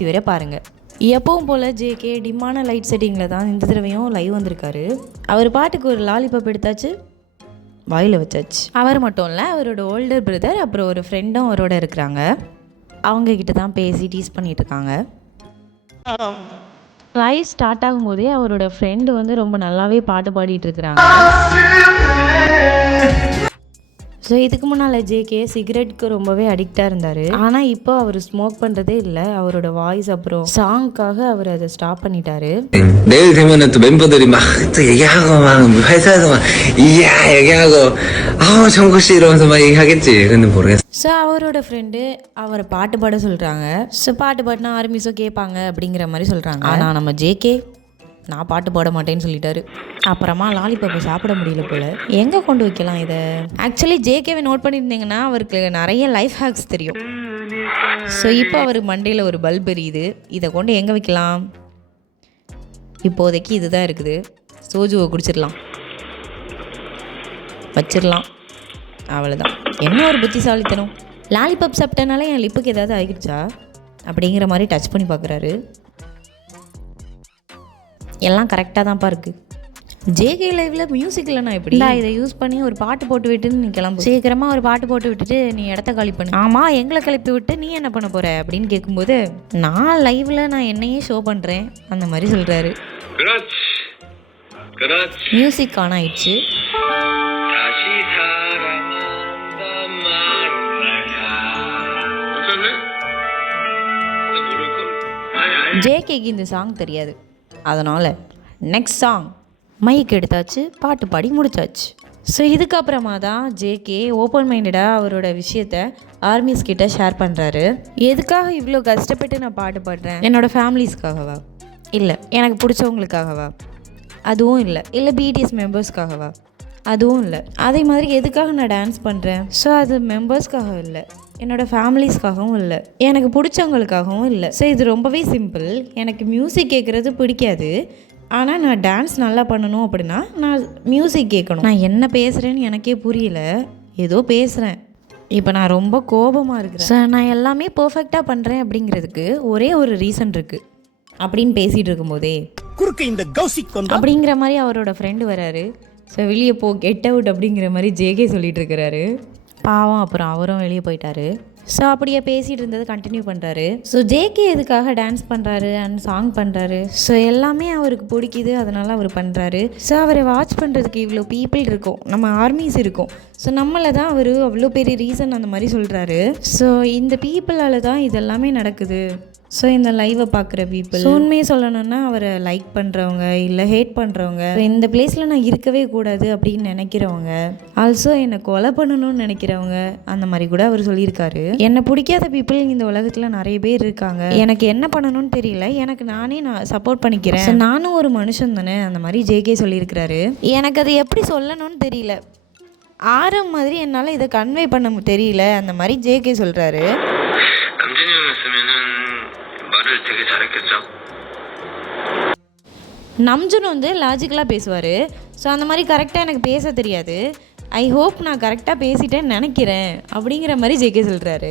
கடைசி வரை பாருங்கள். எப்பவும் போல் ஜேகே டிம்மான லைட் செட்டிங்கில் தான் இந்த தடவையும் லைவ் வந்திருக்காரு. அவர் பாட்டுக்கு ஒரு லாலிபாப் எடுத்தாச்சு, வாயில் வச்சாச்சு. அவர் மட்டும் இல்லை, அவரோட ஓல்டர் பிரதர் அப்புறம் ஒரு ஃப்ரெண்டும் அவரோட இருக்கிறாங்க. அவங்கக்கிட்ட தான் பேசி டீஸ் பண்ணிகிட்டு இருக்காங்க. லைவ் ஸ்டார்ட் ஆகும்போதே அவரோட ஃப்ரெண்டு வந்து ரொம்ப நல்லாவே பாட்டு பாடிட்டு இருக்கிறாங்க. ஸோ இதுக்கு முன்னால் ஜேகே சிகரெட்டுக்கு ரொம்பவே அடிக்டாக இருந்தார். ஆனால் இப்போ அவர் ஸ்மோக் பண்ணுறதே இல்லை. அவரோட வாய்ஸ் அப்புறம் சாங்க்காக அவர் அதை ஸ்டாப் பண்ணிட்டாரு. 내일 되면은 또 멤버들이 막 또 얘기하고 막 회사에서 막 이야 얘기하고 아우 정국 씨 이러면서 막 얘기하겠지. 근데 모르겠어. ஸோ அவரோட ஃப்ரெண்டு அவரை பாட்டு பாட சொல்கிறாங்க. ஸோ பாட்டு பாடினா ஆர்மிஸோ கேட்பாங்க அப்படிங்கிற மாதிரி சொல்கிறாங்க. ஆனால் நம்ம ஜேகே நான் பாட்டு பாட மாட்டேன்னு சொல்லிட்டாரு. அப்புறமா லாலிபாப்பை சாப்பிட முடியல போல். எங்கே கொண்டு வைக்கலாம் இதை? ஆக்சுவலி ஜேகேவை நோட் பண்ணியிருந்தீங்கன்னா அவருக்கு நிறைய லைஃப் ஹேக்ஸ் தெரியும். ஸோ இப்போ அவர் மண்டையில் ஒரு பல்ப் எரியுது. இதை கொண்டு எங்கே வைக்கலாம்? இப்போதைக்கு இதுதான் இருக்குது. சோஜுவை குடிச்சிடலாம், வச்சிடலாம், அவ்வளோதான். என்ன ஒரு புத்திசாலித்தனம். லாலிபாப் சாப்பிட்டனால என் லிப்புக்கு ஏதாவது ஆகிடுச்சா அப்படிங்கிற மாதிரி டச் பண்ணி பார்க்குறாரு. எல்லாம் கரெக்டாக தான்ப்பா இருக்குது. ஜேகே லைவில் மியூசிக் இல்லைனா எப்படி? இதை யூஸ் பண்ணி ஒரு பாட்டு போட்டு விட்டுன்னு நீ கிளம்பு. சீக்கிரமாக ஒரு பாட்டு போட்டு விட்டுட்டு நீ இடத்த காலி பண்ணு. ஆமாம், எங்களை கிளப்பி விட்டு நீ என்ன பண்ண போகிற அப்படின்னு கேட்கும்போது நான் லைவில் நான் என்னையே ஷோ பண்ணுறேன் அந்த மாதிரி சொல்கிறாரு. மியூசிக் ஆன் ஆயிடுச்சு. ஜேகேக்கு இந்த சாங் தெரியாது. அதனால் நெக்ஸ்ட் சாங் மைக் எடுத்தாச்சு, பாட்டு பாடி முடிச்சாச்சு. ஸோ இதுக்கப்புறமா தான் ஜேகே ஓப்பன் மைண்டடாக அவரோட விஷயத்த ஆர்மிஸ் கிட்ட ஷேர் பண்ணுறாரு. எதுக்காக இவ்வளோ கஷ்டப்பட்டு நான் பாட்டு பாடுறேன்? என்னோடய ஃபேமிலிஸ்க்காகவா? இல்லை. எனக்கு பிடிச்சவங்களுக்காகவா? அதுவும் இல்லை. இல்லை பிடிஎஸ் மெம்பர்ஸ்க்காகவா? அதுவும் இல்லை. அதே மாதிரி எதுக்காக நான் டான்ஸ் பண்ணுறேன்? ஸோ அது மெம்பர்ஸ்க்காக இல்லை, என்னோடய ஃபேமிலிஸ்க்காகவும் இல்லை, எனக்கு பிடிச்சவங்களுக்காகவும் இல்லை. ஸோ இது ரொம்பவே சிம்பிள். எனக்கு மியூசிக் கேட்குறது பிடிக்காது. ஆனால் நான் டான்ஸ் நல்லா பண்ணணும் அப்படின்னா நான் மியூசிக் கேட்கணும். நான் என்ன பேசுகிறேன்னு எனக்கே புரியல, ஏதோ பேசுகிறேன். இப்போ நான் ரொம்ப கோபமாக இருக்கிறேன். ஸோ நான் எல்லாமே பர்ஃபெக்டாக பண்ணுறேன் அப்படிங்கிறதுக்கு ஒரே ஒரு ரீசன் இருக்குது அப்படின்னு பேசிகிட்டு இருக்கும்போதே அப்படிங்கிற மாதிரி அவரோட ஃப்ரெண்டு வராரு. ஸோ வெளியே போ, கெட் அவுட் அப்படிங்கிற மாதிரி ஜேகே சொல்லிட்டு இருக்கிறாரு. பாவம், அப்புறம் அவரும் வெளியே போயிட்டாரு. ஸோ அப்படியே பேசிகிட்டு இருந்தது கண்டினியூ பண்ணுறாரு. ஸோ ஜேகே எதுக்காக டான்ஸ் பண்ணுறாரு அண்ட் சாங் பண்ணுறாரு? ஸோ எல்லாமே அவருக்கு பிடிக்குது, அதனால் அவர் பண்ணுறாரு. ஸோ அவரை வாட்ச் பண்ணுறதுக்கு இவ்வளோ பீப்புள் இருக்கும், நம்ம ஆர்மிஸ் இருக்கும். ஸோ நம்மளை தான் அவர் அவ்வளோ பெரிய ரீசன் அந்த மாதிரி சொல்கிறாரு. ஸோ இந்த பீப்புளால் தான் இதெல்லாமே நடக்குது. ஸோ இந்த லைவை பார்க்குற பீப்புள், உண்மையை சொல்லணும்னா அவரை லைக் பண்ணுறவங்க இல்லை ஹேட் பண்ணுறவங்க, இந்த பிளேஸில் நான் இருக்கவே கூடாது அப்படின்னு நினைக்கிறவங்க, ஆல்சோ என்னை கொலை பண்ணணும்னு நினைக்கிறவங்க, அந்த மாதிரி கூட அவர் சொல்லியிருக்காரு. என்னை பிடிக்காத பீப்புள் இந்த உலகத்தில் நிறைய பேர் இருக்காங்க. எனக்கு என்ன பண்ணணும்னு தெரியல, எனக்கு நானே நான் சப்போர்ட் பண்ணிக்கிறேன், நானும் ஒரு மனுஷன் தானே, அந்த மாதிரி ஜேகே சொல்லியிருக்கிறாரு. எனக்கு அதை எப்படி சொல்லணும்னு தெரியல, ஆரம் மாதிரி என்னால் இதை கன்வே பண்ண தெரியல, அந்த மாதிரி ஜேகே சொல்கிறாரு. நம்ஜுன் வந்து லாஜிக்கலாக பேசுவார். ஸோ அந்த மாதிரி கரெக்டாக எனக்கு பேச தெரியாது. ஐ ஹோப் நான் கரெக்டாக பேசிட்டேன்னு நினைக்கிறேன் அப்படிங்கிற மாதிரி ஜேகே சொல்கிறாரு.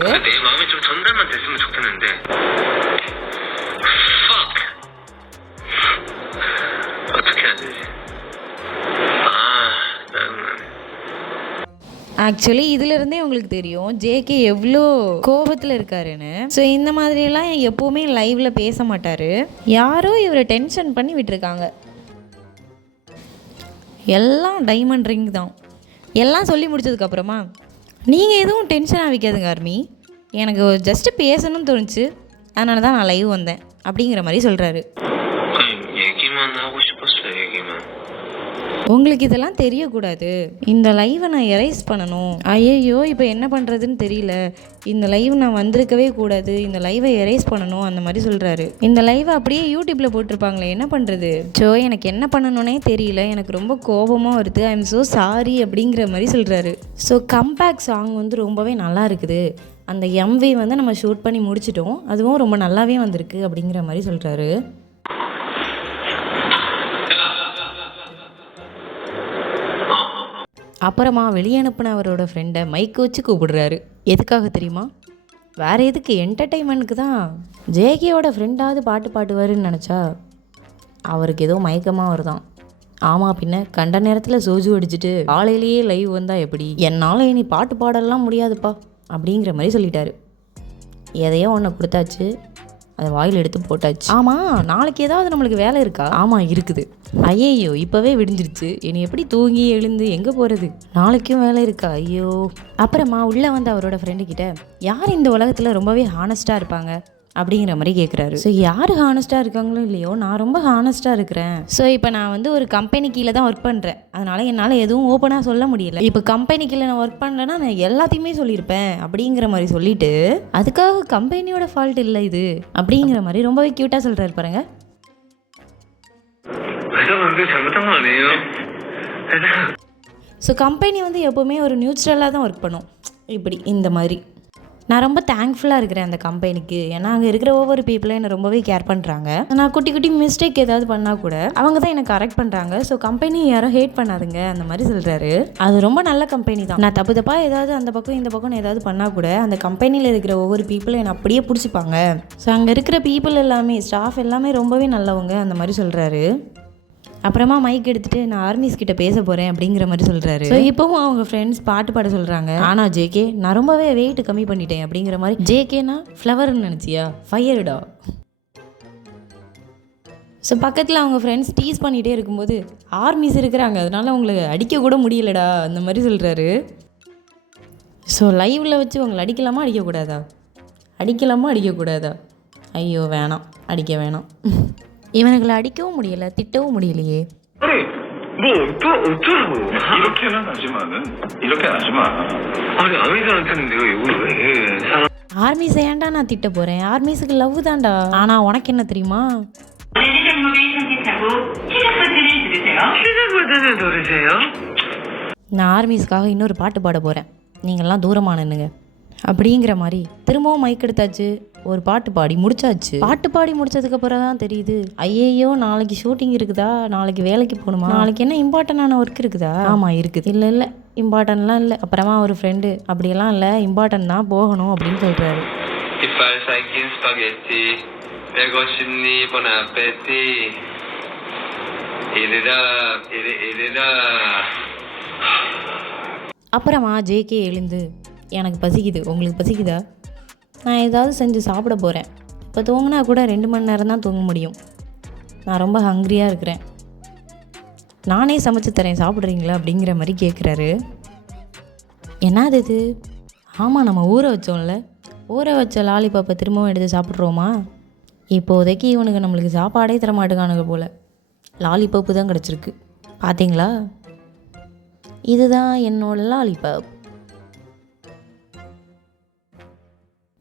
ஆக்சுவலி இதிலிருந்தே உங்களுக்கு தெரியும் ஜேகே எவ்வளோ கோபத்தில் இருக்காருன்னு. ஸோ இந்த மாதிரியெல்லாம் எப்போவுமே லைவில் பேச மாட்டார். யாரோ இவரை டென்ஷன் பண்ணி விட்டுருக்காங்க. எல்லாம் டைமண்ட் ரிங் தான். எல்லாம் சொல்லி முடிச்சதுக்கப்புறமா நீங்கள் எதுவும் டென்ஷன் ஆகிக்காதுங்க ஆர்மி, எனக்கு ஜஸ்ட்டு பேசணும்னு தோணுச்சு, அதனால தான் நான் லைவ் வந்தேன் அப்படிங்கிற மாதிரி சொல்கிறாரு. உங்களுக்கு இதெல்லாம் தெரியக்கூடாது, இந்த லைவை நான் எரேஸ் பண்ணணும். ஐயோ இப்போ என்ன பண்ணுறதுன்னு தெரியல, இந்த லைவ் நான் வந்திருக்கவே கூடாது, இந்த லைவை எரேஸ் பண்ணணும் அந்த மாதிரி சொல்கிறாரு. இந்த லைவை அப்படியே யூடியூப்பில் போட்டிருப்பாங்களே, என்ன பண்ணுறது? ஸோ எனக்கு என்ன பண்ணணுன்னே தெரியல, எனக்கு ரொம்ப கோபமாக வருது, ஐ எம் ஸோ சாரி அப்படிங்கிற மாதிரி சொல்கிறாரு. ஸோ கம்பேக் சாங் வந்து ரொம்பவே நல்லா இருக்குது. அந்த எம்வி வந்து நம்ம ஷூட் பண்ணி முடிச்சிட்டோம், அதுவும் ரொம்ப நல்லாவே வந்திருக்கு அப்படிங்கிற மாதிரி சொல்கிறாரு. அப்புறமா வெளியே அனுப்பின அவரோட ஃப்ரெண்டை மைக் வச்சு கூப்பிடுறாரு. எதுக்காக தெரியுமா? வேறு எதுக்கு, என்டர்டெயின்மெண்ட்டுக்கு தான். ஜேகேயோட ஃப்ரெண்டாவது பாட்டு பாடுவாருன்னு நினச்சா அவருக்கு ஏதோ மயக்கமாக வருதான். ஆமாம், பின்ன கண்ட நேரத்தில் சோஜு அடிச்சுட்டு காலையிலேயே லைவ் வந்தால் எப்படி, என்னால் இனி பாட்டு பாடலாம் முடியாதுப்பா அப்படிங்கிற மாதிரி சொல்லிட்டாரு. எதையோ ஒன்று கொடுத்தாச்சு, அதை வாயில் எடுத்து போட்டாச்சு. ஆமாம், நாளைக்கு ஏதாவது நம்மளுக்கு வேலை இருக்கா? ஆமாம் இருக்குது. ஐயோ, இப்போவே விடிஞ்சிருச்சு, இனி எப்படி தூங்கி எழுந்து எங்கே போகிறது? நாளைக்கும் வேலை இருக்கா? ஐயோ. அப்புறமா உள்ளே வந்து அவரோட ஃப்ரெண்டுக்கிட்ட யார் இந்த உலகத்தில் ரொம்பவே ஹானஸ்ட்டாக இருப்பாங்க அப்படிங்கிற மாதிரி கேட்குறாரு. ஸோ யார் ஹானஸ்ட்டாக இருக்காங்களோ இல்லையோ, நான் ரொம்ப ஹானஸ்ட்டாக இருக்கிறேன். ஸோ இப்போ நான் வந்து ஒரு கம்பெனி கீழே தான் ஒர்க் பண்ணுறேன், அதனால் என்னால் எதுவும் ஓப்பனாக சொல்ல முடியல. இப்போ கம்பெனி கீழே நான் ஒர்க் பண்ணலைன்னா நான் எல்லாத்தையுமே சொல்லியிருப்பேன் அப்படிங்கிற மாதிரி சொல்லிட்டு, அதுக்காக கம்பெனியோட ஃபால்ட் இல்லை இது அப்படிங்கிற மாதிரி ரொம்பவே க்யூட்டாக சொல்கிறாரு பாருங்க. ஸோ கம்பெனி வந்து எப்போவுமே ஒரு நியூட்ரலாக தான் ஒர்க் பண்ணும். இப்படி இந்த மாதிரி நான் ரொம்ப தேங்க்ஃபுல்லாக இருக்கிறேன் அந்த கம்பெனிக்கு. ஏன்னா அங்கே இருக்கிற ஒவ்வொரு பீப்புளும் என்னை ரொம்பவே கேர் பண்ணுறாங்க. நான் குட்டி குட்டி மிஸ்டேக் ஏதாவது பண்ணால் கூட அவங்க தான் என்னை கரெக்ட் பண்ணுறாங்க. ஸோ கம்பெனி யாரும் ஹேட் பண்ணாதுங்க அந்த மாதிரி சொல்கிறாரு. அது ரொம்ப நல்ல கம்பெனி தான். நான் தப்பாக ஏதாவது அந்த பக்கம் இந்த பக்கம் ஏதாவது பண்ணால் கூட அந்த கம்பெனியில் இருக்கிற ஒவ்வொரு பீப்புளும் என்னை அப்படியே பிடிச்சிப்பாங்க. ஸோ அங்கே இருக்கிற பீப்புள் எல்லாமே, ஸ்டாஃப் எல்லாமே ரொம்பவே நல்லவங்க அந்த மாதிரி சொல்கிறாரு. அப்புறமா மைக் எடுத்துட்டு நான் ஆர்மிஸ் கிட்ட பேச போகிறேன் அப்படிங்கிற மாதிரி சொல்கிறாரு. ஸோ இப்போவும் அவங்க ஃப்ரெண்ட்ஸ் பாட்டு பாட சொல்கிறாங்க. ஆனால் ஜேகே நான் ரொம்பவே வெயிட் கம்மி பண்ணிட்டேன் அப்படிங்கிற மாதிரி. ஜேகேனா ஃப்ளவர்னு நினச்சியா? ஃபயர்டா. ஸோ பக்கத்தில் அவங்க ஃப்ரெண்ட்ஸ் டீஸ் பண்ணிகிட்டே இருக்கும்போது ஆர்மிஸ் இருக்கிறாங்க, அதனால அவங்களுக்கு அடிக்க கூட முடியலடா அந்த மாதிரி சொல்கிறாரு. ஸோ லைவில் வச்சு உங்களை அடிக்கலாமா அடிக்கக்கூடாதா? அடிக்கலாமா அடிக்கக்கூடாதா? ஐயோ வேணாம், அடிக்க வேணாம். இவனுங்களை அடிக்கவும் முடியல, திட்டவும் முடியலையே. ஆர்மிஸை ஏன்டா நான் திட்ட போறேன்? ஆர்மிஸுக்கு லவ் தான்டா. ஆனா உனக்கு என்ன தெரியுமா? நான் ஆர்மிஸ்க்காக இன்னொரு பாட்டு பாட போறேன், நீங்கள்லாம் தூரமாக நின்னுங்க அப்படிங்கிற மாதிரி திரும்பவும் மைக் எடுத்தாச்சு. ஒரு பாட்டு பாடி முடிச்சாச்சு. பாட்டு பாடி முடிச்சதுக்கப்புறம் தான் தெரியுது, ஐயையோ நாளைக்கு ஷூட்டிங் இருக்குதா, நாளைக்கு வேலைக்கு போகணுமா, நாளைக்கு என்ன இம்பார்ட்டண்டான ஒர்க் இருக்குதா? ஆமாம் இருக்குது. இல்லை இம்பார்ட்டன்ட்லாம் இல்லை. அப்புறமா ஒரு ஃப்ரெண்டு அப்படியெல்லாம் இல்லை, இம்பார்ட்டன்ட் தான், போகணும் அப்படின்னு சொல்கிறாரு. அப்புறமா ஜேகே எழுந்து எனக்கு பசிக்குது, உங்களுக்கு பசிக்குதா, நான் ஏதாவது செஞ்சு சாப்பிட போகிறேன், இப்போ தூங்கினா கூட 2 மணி நேரம் தான் தூங்க முடியும், நான் ரொம்ப ஹங்க்ரியாக இருக்கிறேன், நானே சமைச்சு தரேன் சாப்பிட்றீங்களா அப்படிங்கிற மாதிரி கேட்குறாரு. என்னது இது? ஆமாம், நம்ம ஊற வச்சோம்ல, ஊற வச்ச லாலிபாப்பை திரும்பவும் எடுத்து சாப்பிட்றோமா? இப்போதைக்கு இவனுக்கு நம்மளுக்கு சாப்பாடே தர மாட்டேங்கானுங்க போல், லாலிபாப்பு தான் கிடச்சிருக்கு. பார்த்தீங்களா, இதுதான் என்னோட லாலிபாப்.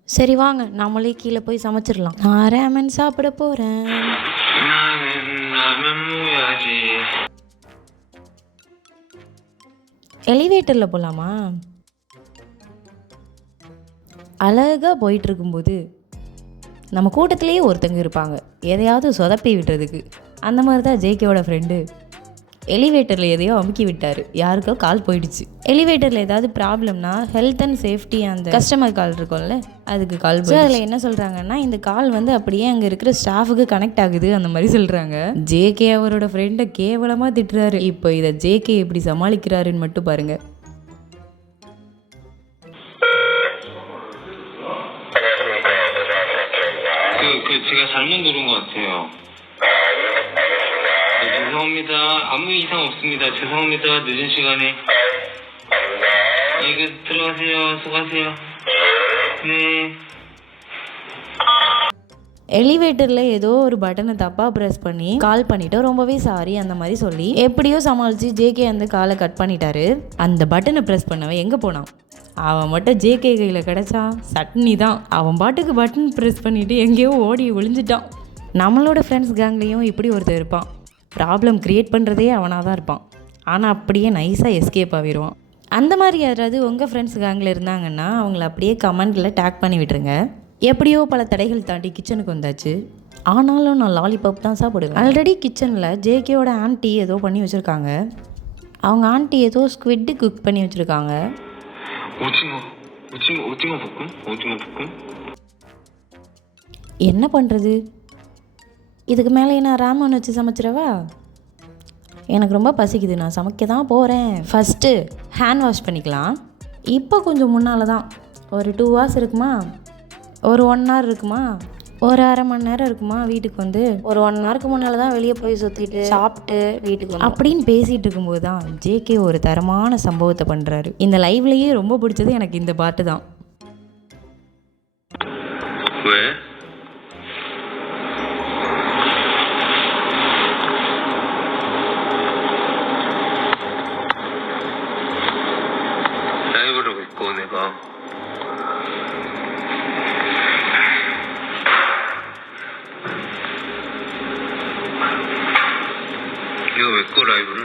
சரி வாங்க நம்மளே கீழே போய் சமைச்சிடலாம். நான் ரேமன் சாப்பிட போகிறேன். எலிவேட்டரில் போகலாமா? அழகாக போயிட்டு இருக்கும்போது நம்ம கூட்டத்திலேயே ஒருத்தங்க இருப்பாங்க எதையாவது சொதப்பி விட்டுறதுக்கு. அந்த மாதிரி தான் ஜேகேவோட ஃப்ரெண்டு எலிவேட்டரில் எதையோ அமுக்கி விட்டார், யாருக்கோ கால் போயிடுச்சு. எலிவேட்டரில் ஏதாவது ப்ராப்ளம்னா ஹெல்த் அண்ட் சேஃப்டி அந்த கஸ்டமர் கால் இருக்கும்ல, அதுக்கு கால் போய் அதில் என்ன சொல்கிறாங்கன்னா, இந்த கால் வந்து அப்படியே அங்கே இருக்கிற ஸ்டாஃபுக்கு கனெக்ட் ஆகுது அந்த மாதிரி சொல்கிறாங்க. ஜேகே அவரோட ஃப்ரெண்டை கேவலமாக திட்டுறாரு. இப்போ இதை ஜேகே எப்படி சமாளிக்கிறாருன்னு மட்டும் பாருங்க. 제가 잘못 누른 것 같아요. 죄송합니다. 아무 이상 없습니다. 죄송합니다. 늦은 시간에. 네, 들어가세요. 수고하세요. 네. எலிவேட்டரில் ஏதோ ஒரு பட்டனை தப்பாக ப்ரெஸ் பண்ணி கால் பண்ணிவிட்டு ரொம்பவே சாரி அந்த மாதிரி சொல்லி எப்படியோ சமாளித்து ஜேகே அந்த காலை கட் பண்ணிட்டாரு. அந்த பட்டனை ப்ரெஸ் பண்ணவன் எங்கே போனான்? அவன் மட்டும் ஜேகே கையில் கிடச்சான் சட்னி தான். அவன் பாட்டுக்கு பட்டன் ப்ரெஸ் பண்ணிவிட்டு எங்கேயோ ஓடி ஒளிஞ்சிட்டான். நம்மளோட ஃப்ரெண்ட்ஸ் கேங்லேயும் இப்படி ஒருத்தர் இருப்பான், ப்ராப்ளம் க்ரியேட் பண்ணுறதே அவனாக தான் இருப்பான், ஆனால் அப்படியே நைஸாக எஸ்கேப் ஆகிடுவான். அந்த மாதிரி யாராவது உங்கள் ஃப்ரெண்ட்ஸ் கேங்கில் இருந்தாங்கன்னா அவங்கள அப்படியே கமெண்டில் டேக் பண்ணி விட்டுருங்க. எப்படியோ பல தடைகள் தாண்டி கிச்சனுக்கு வந்தாச்சு. ஆனாலும் நான் லாலிபாப் தான் சாப்பிடுவேன். ஆல்ரெடி கிச்சனில் ஜேகேயோட ஆண்டி ஏதோ பண்ணி வச்சுருக்காங்க. அவங்க ஆண்டி ஏதோ ஸ்குவிட்டு குக் பண்ணி வச்சுருக்காங்க. 오징어 오징어 볶음? 오징어 볶음? என்ன பண்ணுறது, இதுக்கு மேலே நான் ராமன் வச்சு சமைச்சிடவா? எனக்கு ரொம்ப பசிக்குது, நான் சமைக்க தான் போகிறேன். ஃபஸ்ட்டு ஹேண்ட் வாஷ் பண்ணிக்கலாம். இப்போ கொஞ்சம் முன்னால் தான், ஒரு 2 hours இருக்குமா, ஒரு 1 hour இருக்குமா, ஒரு அரை மணி நேரம் இருக்குமா, வீட்டுக்கு வந்து ஒரு 1 hourக்கு முன்னால் தான் வெளியே போய் சுற்றிட்டு சாப்பிட்டு வீட்டுக்கு வந்து அப்படின்னு பேசிகிட்டு இருக்கும்போது தான் ஜேகே ஒரு தரமான சம்பவத்தை பண்ணுறாரு. இந்த லைவ்லேயே ரொம்ப பிடிச்சது எனக்கு இந்த பாட்டு தான். 왜? 라이브를 믿고 내가 내가 왜 꺼 라이브를?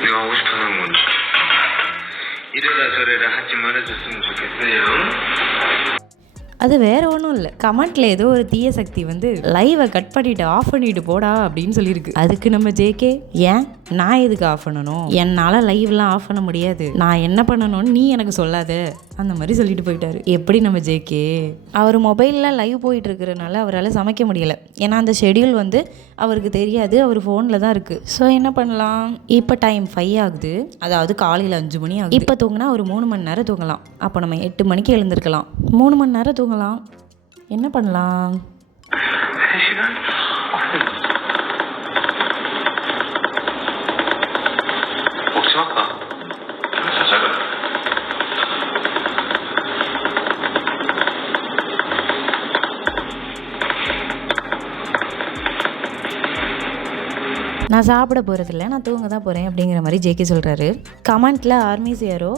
내가 하고 싶어서 한 건데 이래라 저래라 하지 말아줬으면 좋겠어요. அது வேறு ஒன்றும் இல்லை, கமெண்ட்டில் ஏதோ ஒரு தீய சக்தி வந்து லைவை கட் பண்ணிவிட்டு ஆஃப் பண்ணிவிட்டு போடா அப்படின்னு சொல்லியிருக்கு. அதுக்கு நம்ம ஜேகே, ஏன் நான் எதுக்கு ஆஃப் பண்ணணும், என்னால் லைவ்லாம் ஆஃப் பண்ண முடியாது, நான் என்ன பண்ணணும்னு நீ எனக்கு சொல்லாத, அந்த மாதிரி சொல்லிட்டு போயிட்டாரு. எப்படி நம்ம ஜேகே, அவர் மொபைலில் லைவ் போயிட்டு இருக்கிறனால அவரால் சமைக்க முடியலை. ஏன்னா அந்த ஷெடியூல் வந்து அவருக்கு தெரியாது, அவர் ஃபோனில் தான் இருக்குது. ஸோ என்ன பண்ணலாம், இப்போ டைம் 5 ஆகுது, அதாவது காலையில் 5 மணி ஆகுது. இப்போ தூங்கினா ஒரு 3 மணி நேரம் தூங்கலாம். அப்போ நம்ம 8 மணிக்கு எழுந்திருக்கலாம், 3 மணி நேரம் தூங்கலாம். என்ன பண்ணலாம், 3시간? 먹지 말까? 자자가 நான் சாப்பிட போகிறதில்ல, நான் தூங்க தான் போகிறேன் அப்படிங்கிற மாதிரி ஜேகே சொல்கிறாரு. கமெண்ட்டில் ஆர்மிஸ் யாரோ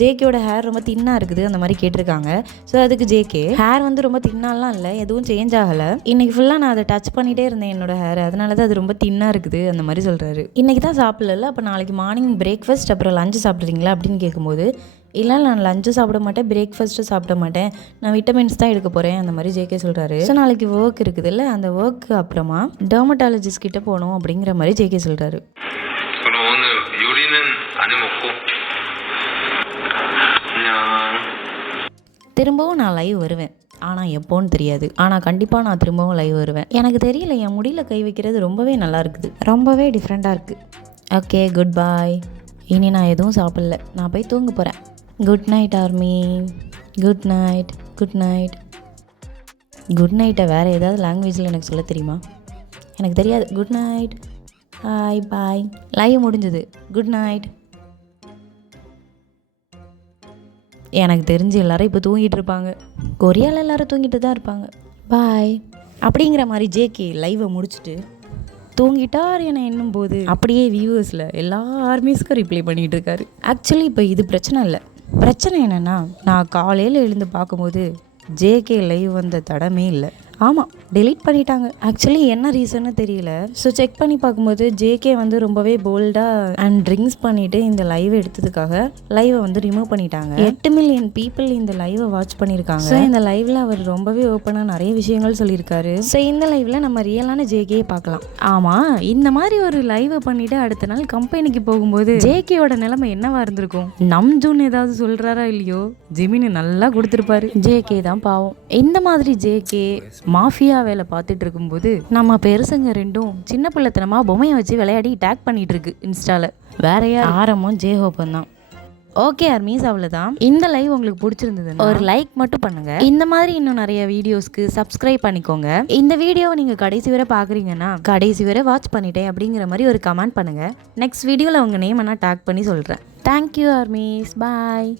ஜேகேயோட ஹேர் ரொம்ப தின்னாக இருக்குது அந்த மாதிரி கேட்டிருக்காங்க. ஸோ அதுக்கு ஜேகே, ஹேர் வந்து ரொம்ப தின்னாலாம் இல்லை, எதுவும் சேஞ்ச் ஆகலை, இன்றைக்கி ஃபுல்லாக நான் அதை டச் பண்ணிகிட்டே இருந்தேன் என்னோட ஹேர், அதனால தான் அது ரொம்ப தின்னாக இருக்குது அந்த மாதிரி சொல்கிறாரு. இன்றைக்கி தான் சாப்பிடல, அப்போ நாளைக்கு மார்னிங் பிரேக்ஃபாஸ்ட் அப்புறம் லஞ்சு சாப்பிட்றீங்களா அப்படின்னு கேட்கும்போது, இல்லை நான் லஞ்சு சாப்பிட மாட்டேன், பிரேக்ஃபாஸ்ட்டு சாப்பிட மாட்டேன், நான் விட்டமின்ஸ் தான் எடுக்க போகிறேன் அந்த மாதிரி ஜேகே சொல்கிறாரு. ஸோ நாளைக்கு ஒர்க் இருக்குது இல்லை, அந்த ஒர்க்கு அப்புறமா டெர்மட்டாலஜிஸ்ட் கிட்டே போகணும் அப்படிங்கிற மாதிரி ஜேகே சொல்கிறாரு. திரும்பவும் நான் லைவ் வருவேன், ஆனால் எப்போன்னு தெரியாது, ஆனால் கண்டிப்பாக நான் திரும்பவும் லைவ் வருவேன். எனக்கு தெரியல, என் முடியல கை வைக்கிறது ரொம்பவே நல்லா இருக்குது, ரொம்பவே டிஃப்ரெண்ட்டாக இருக்குது. Okay, good bye. இனி நான் எதுவும் சாப்பிடல, நான் போய் தூங்க போகிறேன். Good night army, good night, good night. Good நைட்டை வேறு ஏதாவது லாங்குவேஜில் எனக்கு சொல்ல தெரியுமா? எனக்கு தெரியாது. Good night, hi, bye. Live முடிஞ்சது, குட் நைட். எனக்கு தெரிஞ்சு எல்லோரும் இப்போ தூங்கிட்டு இருப்பாங்க, கொரியாவில் எல்லோரும் தூங்கிட்டு தான் இருப்பாங்க. பாய் அப்படிங்கிற மாதிரி ஜேகே லைவை முடிச்சுட்டு தூங்கிட்டார் என எண்ணும் போது அப்படியே வியூவர்ஸில் எல்லா ஆர்மிஸ்க்கும் ரிப்ளை பண்ணிகிட்டு இருக்காரு. ஆக்சுவலி இப்போ இது பிரச்சனை இல்லை, பிரச்சனை என்னென்னா நான் காலையில் எழுந்து பார்க்கும்போது ஜேகே லைவ் வந்த தடமே இல்லை. ஆமாம், டெலீட் பண்ணிட்டாங்க. ஆக்சுவலி என்ன ரீசன்னு தெரியல. ஸோ செக் பண்ணி பார்க்கும்போது ஜேகே வந்து ரொம்பவே போல்டாக அண்ட் ட்ரிங்க்ஸ் பண்ணிவிட்டு இந்த லைவ் எடுத்ததுக்காக லைவை வந்து ரிமூவ் பண்ணிட்டாங்க. 8 மில்லியன் பீப்புள் இந்த லைவை வாட்ச் பண்ணியிருக்காங்க. ஸோ இந்த லைவில் அவர் ரொம்பவே ஓப்பனாக நிறைய விஷயங்கள் சொல்லியிருக்காரு. ஸோ இந்த லைவில் நம்ம ரியலான ஜேகேயை பார்க்கலாம். ஆமாம், இந்த மாதிரி ஒரு லைவை பண்ணிவிட்டு அடுத்த நாள் கம்பெனிக்கு போகும்போது ஜேகேயோட நிலைமை என்னவா இருந்திருக்கும்? நம்ஜூன் ஏதாவது சொல்கிறாரா இல்லையோ, ஜெமினி நல்லா கொடுத்துருப்பாரு. ஜேகே தான் பாவம். இந்த மாதிரி ஜேகே மாஃபியா வேலை பார்த்துட்டு இருக்கும்போது நம்ம பெருசுங்க ரெண்டும் சின்ன பிள்ளைத்தனமா பொம்மையை வச்சு விளையாடி டேக் பண்ணிட்டு இருக்கு இன்ஸ்டால. வேற யார், ஆரமும் ஜேஹோப்பன் தான். ஓகே ஆர்மீஸ், அவ்வளோதான். இந்த லைவ் உங்களுக்கு பிடிச்சிருந்தது ஒரு லைக் மட்டும் பண்ணுங்க. இந்த மாதிரி இன்னும் நிறைய வீடியோஸ்க்கு சப்ஸ்கிரைப் பண்ணிக்கோங்க. இந்த வீடியோவை நீங்கள் கடைசி வரை பார்க்குறீங்கன்னா கடைசி வரை வாட்ச் பண்ணிட்டேன் அப்படிங்கிற மாதிரி ஒரு கமெண்ட் பண்ணுங்க. நெக்ஸ்ட் வீடியோவில் உங்கள் நேம் என்ன டேக் பண்ணி சொல்கிறேன். தேங்க்யூ ஆர்மீஸ், பாய்.